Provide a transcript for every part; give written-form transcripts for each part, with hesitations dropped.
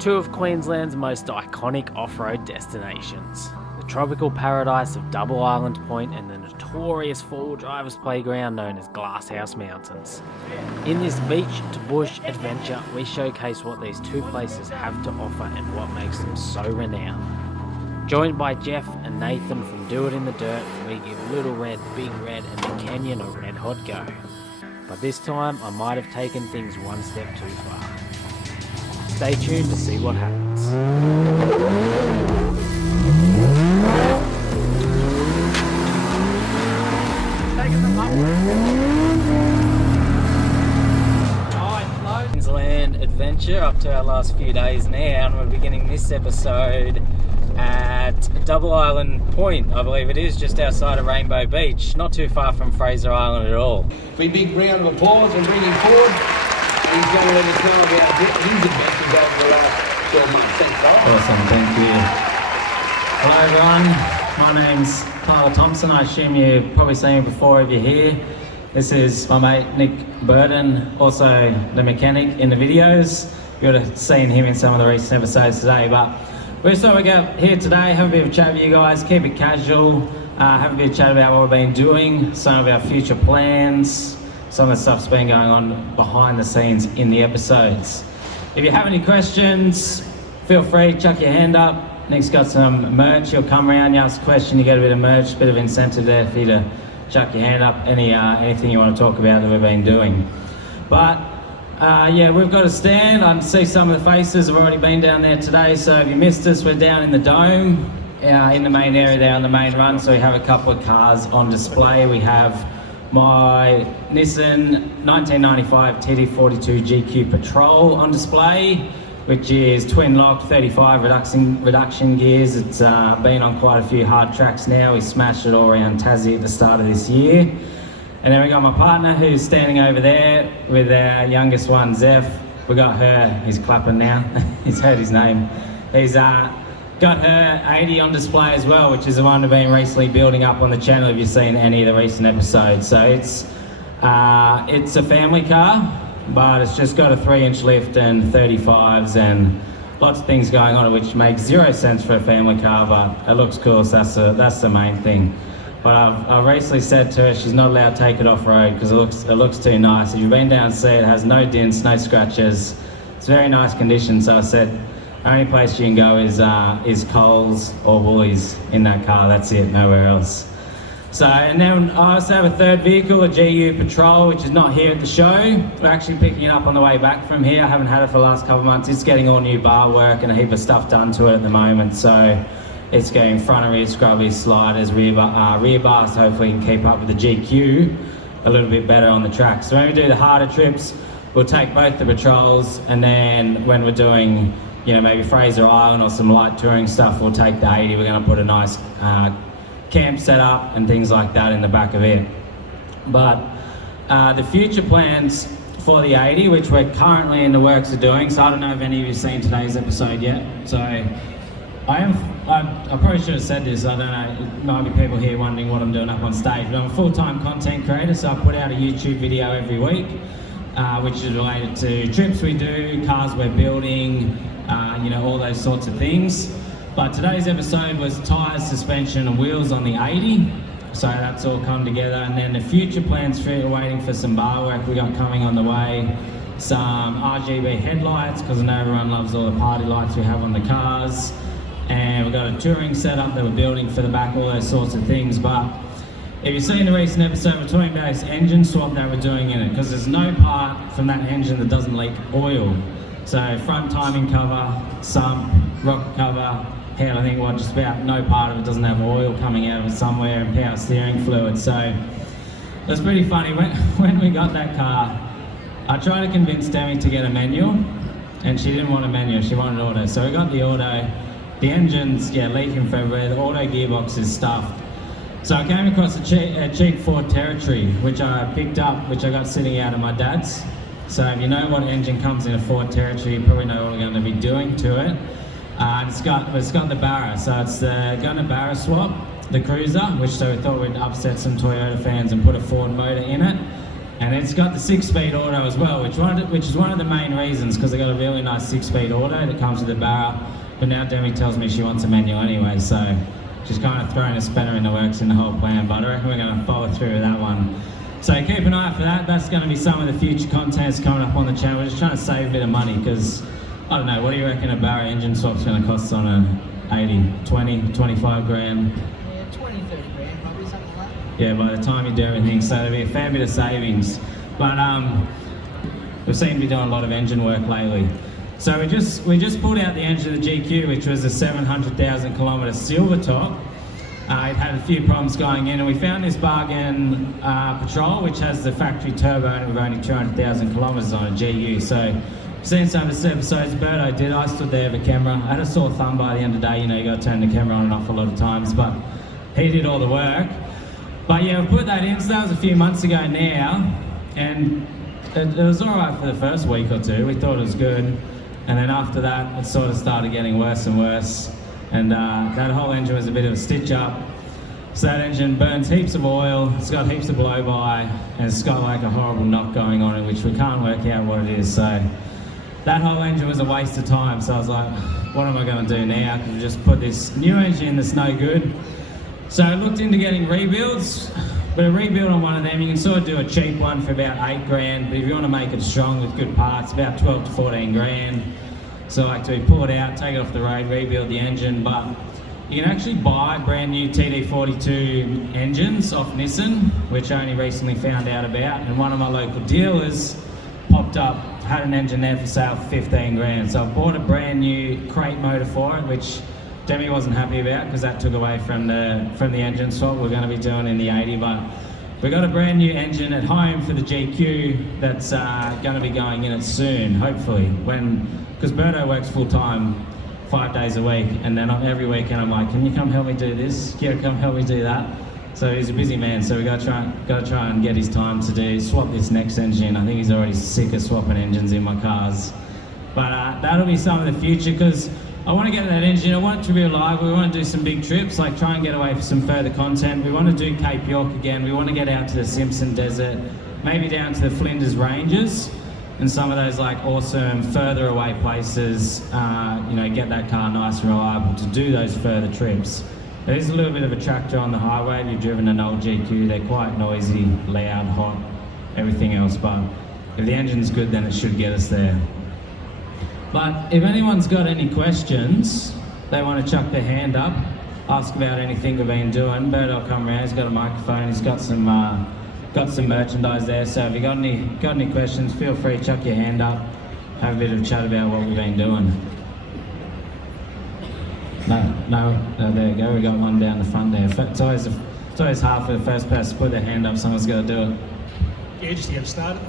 two of Queensland's most iconic off-road destinations. The tropical paradise of Double Island Point and the notorious four-wheel drivers playground known as Glasshouse Mountains. In this beach-to-bush adventure, we showcase what these two places have to offer and what makes them so renowned. Joined by Jeff and Nathan from Do It in the Dirt, we give Little Red, Big Red and the Canyon a red-hot go. But this time, I might have taken things one step too far. Stay tuned to see what happens. Queensland adventure up to our last few days now, and we're beginning this episode at Double Island Point, I believe it is, just outside of Rainbow Beach, not too far from Fraser Island at all. Big round of applause and bring him forward. He's going to let us know about his adventures over the last 12 months. Thanks, Tyler. Awesome, thank you. Hello everyone, my name's Tyler Thompson. I assume you've probably seen me before if you're here. This is my mate Nick Burden, also the mechanic in the videos. You would have seen him in some of the recent episodes today, but we just thought we'd go here today, have a bit of a chat with you guys, keep it casual, have a bit of chat about what we've been doing, some of our future plans, some of the stuff's been going on behind the scenes in the episodes. If you have any questions, feel free, chuck your hand up. Nick's got some merch, he'll come around, you ask a question, you get a bit of merch, a bit of incentive there for you to chuck your hand up, anything you want to talk about that we've been doing. But yeah, we've got a stand. I can see some of the faces have already been down there today, so if you missed us, we're down in the dome, in the main area there on the main run, so we have a couple of cars on display. We have my Nissan 1995 TD42 GQ Patrol on display, which is twin lock 35 reduction gears. It's been on quite a few hard tracks now. We smashed it all around Tassie at the start of this year. And then we got my partner who's standing over there with our youngest one, Zeph. We got her, he's clapping now, he's heard his name. He's got her 80 on display as well, which is the one we've been recently building up on the channel if you've seen any of the recent episodes. So it's a family car, but it's just got a 3-inch lift and 35s and lots of things going on, which makes zero sense for a family car, but it looks cool, so that's the main thing. But I've recently said to her she's not allowed to take it off-road because it looks too nice. If you've been down to see it, it has no dents, no scratches. It's very nice condition, so I said the only place you can go is Coles or Woolies in that car, that's it, nowhere else. So, and then I also have a third vehicle, a GU Patrol, which is not here at the show. We're actually picking it up on the way back from here. I haven't had it for the last couple of months. It's getting all new bar work and a heap of stuff done to it at the moment. So it's getting front and rear scrubbies, sliders, rear bars, so hopefully we can keep up with the GQ a little bit better on the track. So when we do the harder trips, we'll take both the Patrols, and then when we're doing, you know, maybe Fraser Island or some light touring stuff, we'll take the 80. We're going to put a nice camp set up and things like that in the back of it. But the future plans for the 80, which we're currently in the works of doing, so I don't know if any of you have seen today's episode yet. So I probably should have said this, I don't know, there might be people here wondering what I'm doing up on stage, but I'm a full-time content creator, so I put out a YouTube video every week, which is related to trips we do, cars we're building, you know, all those sorts of things. But today's episode was tyres, suspension and wheels on the 80, so that's all come together. And then the future plans for it, we're waiting for some bar work we got coming on the way, some RGB headlights, because I know everyone loves all the party lights we have on the cars. And we've got a touring setup that we're building for the back, all those sorts of things. But if you've seen the recent episode, we're talking about this engine swap that we're doing in it, because there's no part from that engine that doesn't leak oil. So front timing cover, sump, rocker cover, head, I think just about no part of it doesn't have oil coming out of it somewhere, and power steering fluid. So that's pretty funny. When we got that car, I tried to convince Demi to get a manual, and she didn't want a manual, she wanted auto. So we got the auto. The engine's leaking from everywhere, the auto gearbox is stuffed. So I came across a cheap Ford Territory, which I picked up, which I got sitting out of my dad's. So if you know what engine comes in a Ford Territory, you probably know what we're going to be doing to it. It's got the Barra, so it's got a Barra swap, the Cruiser, which so we thought we'd upset some Toyota fans and put a Ford motor in it. And it's got the 6-speed auto as well, which is one of the main reasons, because they got a really nice 6-speed auto that comes with the Barra. But now Demi tells me she wants a manual anyway, so she's kind of throwing a spanner in the works in the whole plan. But I reckon we're going to follow through with that one. So keep an eye out for that. That's going to be some of the future contents coming up on the channel. We're just trying to save a bit of money because, I don't know, what do you reckon a Barra engine swap's going to cost on a 80, 20, 25 grand? Yeah, 20, 30 grand, probably something like that. Yeah, by the time you do everything, so there'll be a fair bit of savings. But we seem to be doing a lot of engine work lately. So we just pulled out the engine of the GQ, which was a 700,000 kilometre silver top. It had a few problems going in, and we found this bargain Patrol, which has the factory turbo and with only 200,000 kilometres on a GU. So seen some of this episodes, Berto did. I stood there with a camera. I had a sore thumb by the end of the day. You know, you got to turn the camera on and off a lot of times, but he did all the work. But yeah, we put that in. So that was a few months ago now, and it was all right for the first week or two. We thought it was good, and then after that, it sort of started getting worse and worse. And that whole engine was a bit of a stitch up. So that engine burns heaps of oil, it's got heaps of blow by, and it's got like a horrible knock going on in which we can't work out what it is. So that whole engine was a waste of time. So I was like, what am I going to do now? Can I just put this new engine in that's no good? So I looked into getting rebuilds, but a rebuild on one of them, you can sort of do a cheap one for about 8 grand, but if you want to make it strong with good parts, about 12 to 14 grand. So like to pull it out, take it off the road, rebuild the engine, but you can actually buy brand new TD42 engines off Nissan, which I only recently found out about, and one of my local dealers popped up, had an engine there for sale for 15 grand. So I bought a brand new crate motor for it, which Demi wasn't happy about because that took away from the engine swap we're going to be doing in the 80, but we got a brand new engine at home for the GQ that's going to be going in it soon, hopefully, because Berto works full time 5 days a week, and then every weekend I'm like, can you come help me do this? Can you come help me do that? So he's a busy man, so we got to try and get his time to swap this next engine. I think he's already sick of swapping engines in my cars. But that'll be some of the future, because I want to get that engine, I want it to be alive. We want to do some big trips, like try and get away for some further content. We want to do Cape York again. We want to get out to the Simpson Desert, maybe down to the Flinders Ranges, and some of those like awesome further away places, you know, get that car nice and reliable to do those further trips. There is a little bit of a tractor on the highway. If you've driven an old GQ, they're quite noisy, loud, hot, everything else, but if the engine's good, then it should get us there. But if anyone's got any questions, they want to chuck their hand up, ask about anything we've been doing, Bert'll come around, he's got a microphone, he's got some merchandise there, so if you got any questions, feel free to chuck your hand up, have a bit of a chat about what we've been doing. No, there you go, we got one down the front there. It's always hard for the first person to put their hand up, someone's got to do it. Yeah, just to get started.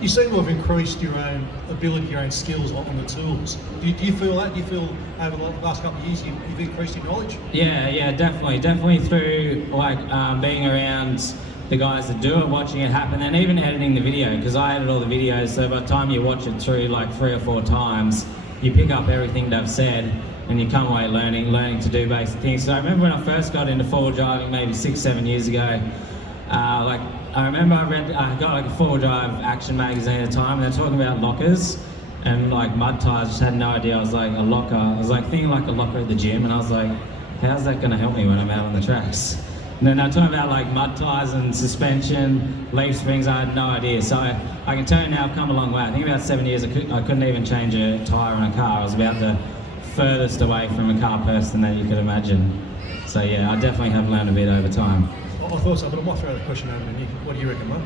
You seem to have increased your own ability, your own skills on the tools. Do you feel that? Do you feel over the last couple of years you've increased your knowledge? Yeah, definitely through like being around the guys that do it, watching it happen, and even editing the video, because I edit all the videos, so by the time you watch it through like 3 or 4 times, you pick up everything they've said, and you come away learning to do basic things. So I remember when I first got into four-wheel driving, maybe 6-7 years ago, I remember I got like a four-wheel drive action magazine at the time, and they're talking about lockers and like mud tires. Just had no idea. I was like, a locker. I was like thinking like a locker at the gym, and I was like, how's that going to help me when I'm out on the tracks? And then they're talking about like mud tires and suspension, leaf springs. I had no idea. So I can tell you now, I've come a long way. I think about 7 years I couldn't even change a tire on a car. I was about the furthest away from a car person that you could imagine. So yeah, I definitely have learned a bit over time. I thought so, but I might throw the question over to Nick. What do you reckon, mate?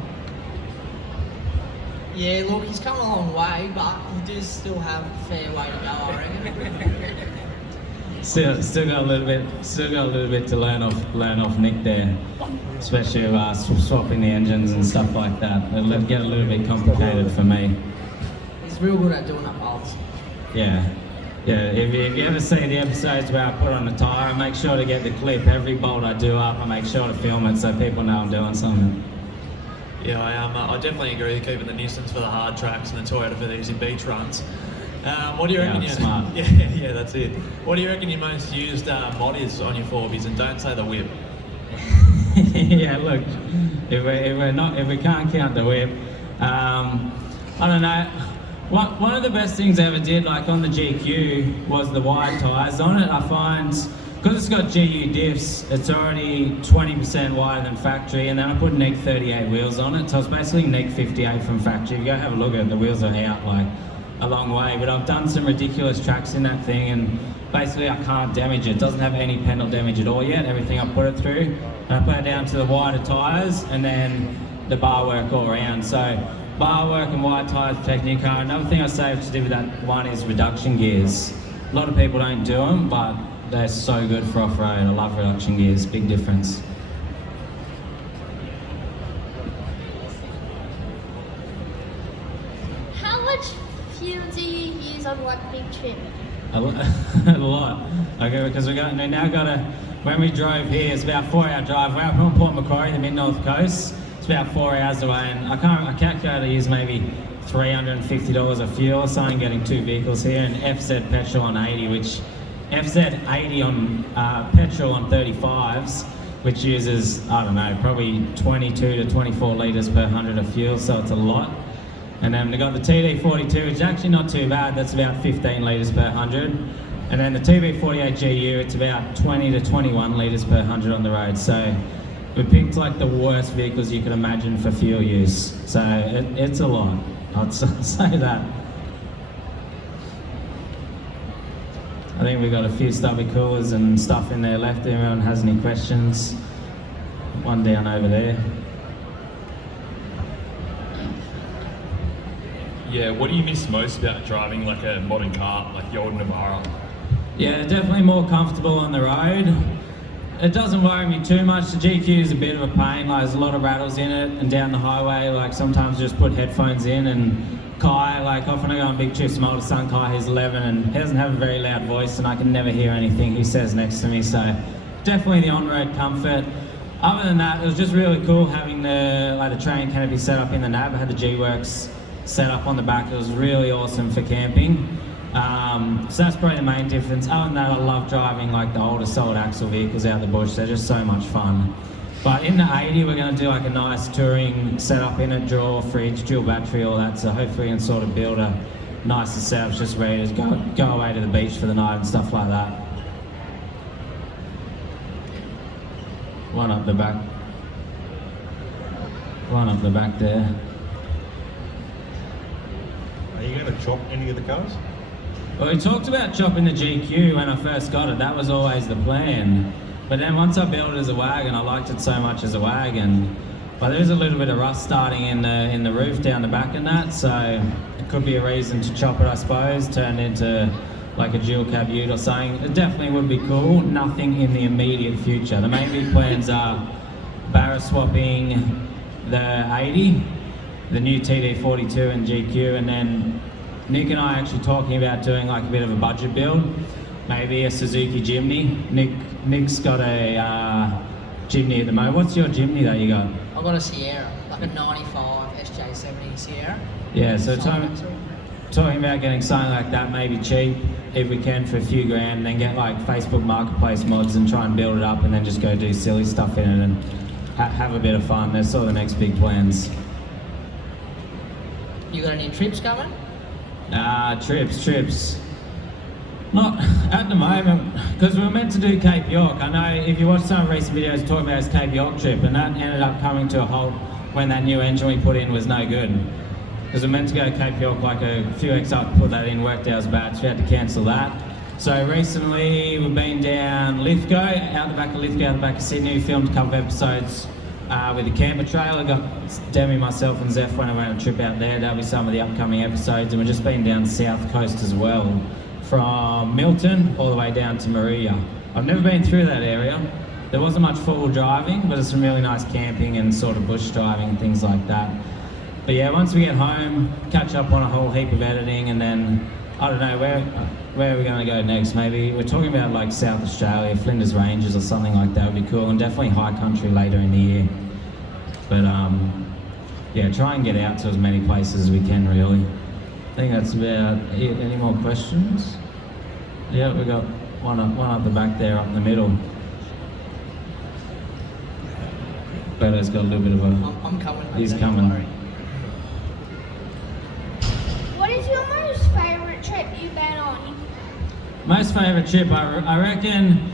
Yeah, look, he's come a long way, but he does still have a fair way to go, I reckon. Still got a little bit to learn off Nick there, especially swapping the engines and stuff like that. It'll get a little bit complicated for me. He's real good at doing up bolts. Yeah. If you ever see the episodes where I put on a tyre, I make sure to get the clip. Every bolt I do up, I make sure to film it so people know I'm doing something. Yeah, I definitely agree with keeping the Nissans for the hard tracks and the Toyota for the easy beach runs. What do you reckon? Smart. Yeah, that's it. What do you reckon your most used mod is on your 4Bs? And don't say the whip. Yeah, look, if we can't count the whip, I don't know. One of the best things I ever did, like on the GQ, was the wide tyres on it. I find, because it's got GU diffs, it's already 20% wider than factory, and then I put NEG 38 wheels on it, so it's basically NEG 58 from factory. If you go have a look at it, the wheels are out like a long way, but I've done some ridiculous tracks in that thing, and basically I can't damage it. It doesn't have any pedal damage at all yet, everything I put it through. And I put it down to the wider tyres, and then the bar work all around. So bar work and wide tyres protect your car. Another thing I say to do with that one is reduction gears. A lot of people don't do them, but they're so good for off-road. I love reduction gears, big difference. How much fuel do you use on one big trip? A lot. Okay, because we now got to, when we drove here, it's about a 4-hour drive. We're up on Port Macquarie, the mid-north coast. It's about 4 hours away, and I calculate I use maybe $350 of fuel or something, getting 2 vehicles here, and FZ petrol on 80, which FZ 80 on petrol on 35s, which uses, I don't know, probably 22 to 24 litres per 100 of fuel, so it's a lot. And then we've got the TD42, which is actually not too bad, that's about 15 litres per 100. And then the TB48 GU, it's about 20 to 21 litres per 100 on the road. So we picked like the worst vehicles you could imagine for fuel use. So it's a lot, I'd say that. I think we've got a few stubby coolers and stuff in there left. If anyone has any questions, one down over there. Yeah, what do you miss most about driving like a modern car, like the old Navara? Yeah, definitely more comfortable on the road. It doesn't worry me too much. The GQ is a bit of a pain, like there's a lot of rattles in it, and down the highway, like sometimes just put headphones in. And Kai, like often I go on big trips, my oldest son Kai, he's 11 and he doesn't have a very loud voice, and I can never hear anything he says next to me, so definitely the on-road comfort. Other than that, it was just really cool having the train canopy set up in the nav. I had the G-Works set up on the back. It was really awesome for camping. So that's probably the main difference. Other than that, I love driving like the older solid axle vehicles out the bush. They're just so much fun. But in the 80, we're going to do like a nice touring setup in it, drawer, fridge, dual battery, all that. So hopefully we can sort of build a nicer setup, just ready to go away to the beach for the night and stuff like that. One up the back. One up the back there. Are you going to chop any of the cars? Well, we talked about chopping the GQ when I first got it. That was always the plan. But then once I built it as a wagon, I liked it so much as a wagon. But there's a little bit of rust starting in the roof down the back and that, so it could be a reason to chop it, I suppose, turn it into like a dual cab ute or something. It definitely would be cool. Nothing in the immediate future. The main big plans are barra swapping the 80, the new TD42 and GQ, and then Nick and I are actually talking about doing like a bit of a budget build, maybe a Suzuki Jimny. Nick's got a Jimny at the moment. What's your Jimny that you got? I've got a Sierra, like a 95 SJ70 Sierra. Yeah, so talking about getting something like that, maybe cheap, if we can, for a few grand, then get like Facebook Marketplace mods and try and build it up, and then just go do silly stuff in it and have a bit of fun. That's sort of the next big plans. You got any trips coming? Trips. Not at the moment, because we were meant to do Cape York. I know if you watch some recent videos talking about his Cape York trip, and that ended up coming to a halt when that new engine we put in was no good. Because we were meant to go to Cape York like a few weeks after put that in, worked out bad, so we had to cancel that. So recently we've been down Lithgow, out the back of Lithgow, out the back of Sydney. We filmed a couple of episodes with the camper trailer. Got Demi, myself and Zeph went on a trip out there. That'll be some of the upcoming episodes. And we've just been down the south coast as well, from Milton all the way down to Maria. I've never been through that area. There wasn't much four-wheel driving, but there's some really nice camping and sort of bush driving and things like that. But yeah, once we get home, catch up on a whole heap of editing, and then I don't know where are we going to go next. Maybe we're talking about like South Australia, Flinders Ranges or something like that would be cool, and definitely high country later in the year. But yeah, try and get out to as many places as we can, really. I think that's about it. Any more questions? Yeah, we got one up the back there, up in the middle. Berto's got a little bit of a... I'm coming. He's don't coming. worry. What is your most favourite trip you've been on? Most favourite trip, I reckon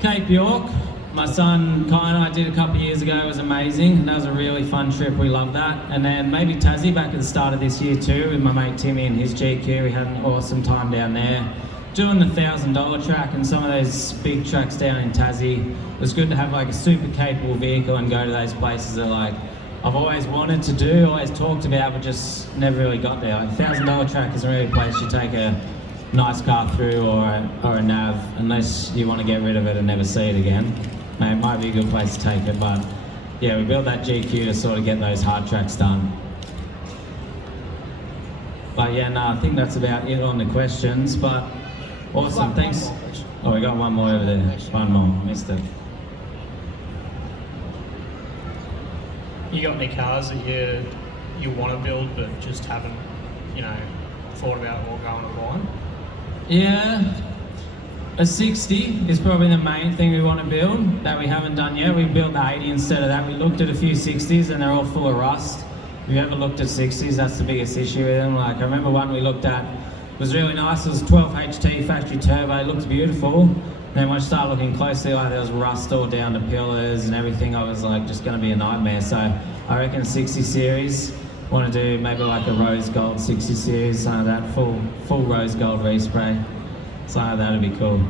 Cape York. My son Kai and I did a couple of years ago. It was amazing. That was a really fun trip. We loved that. And then maybe Tassie back at the start of this year too, with my mate Timmy and his GQ. We had an awesome time down there. Doing the $1,000 track and some of those big tracks down in Tassie. It was good to have like a super capable vehicle and go to those places that like I've always wanted to do, always talked about, but just never really got there. Like $1,000 track isn't really a place you take a nice car through or a nav, unless you want to get rid of it and never see it again. It might be a good place to take it, but yeah, we built that GQ to sort of get those hard tracks done. But yeah, no, I think that's about it on the questions, but awesome, thanks. Oh, we got one more over there. One more, missed it. You got any cars that you want to build but just haven't, thought about or going to buy? Yeah, a 60 is probably the main thing we want to build that we haven't done yet. We built the 80 instead of that. We looked at a few 60s and they're all full of rust. If you ever looked at 60s, that's the biggest issue with them. Like I remember one we looked at was really nice. It was 12 HT factory turbo. It looked beautiful. Then when I started looking closely, like there was rust all down the pillars and everything. I was like, just going to be a nightmare. So I reckon 60 series. Want to do maybe like a rose gold 60 series, something like that, full rose gold respray. Something like that would be cool.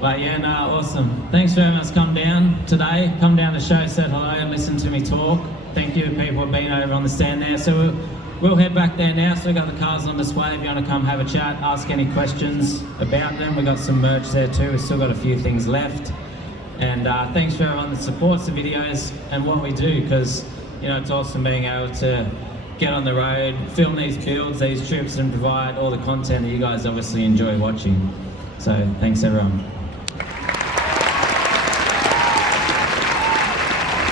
But yeah, no, awesome. Thanks for having us come down today. Come down to the show, said hello and listen to me talk. Thank you to people who have been over on the stand there. So we'll head back there now. So we've got the cars on display. If you want to come have a chat, ask any questions about them. We've got some merch there too. We've still got a few things left. And thanks for everyone that supports the videos and what we do, because it's awesome being able to get on the road, film these builds, these trips, and provide all the content that you guys obviously enjoy watching. So thanks everyone.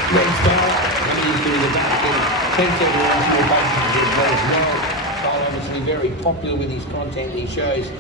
Great start. Coming into the back end. Thanks everyone for your patience as well. Kyle obviously very popular with his content he shows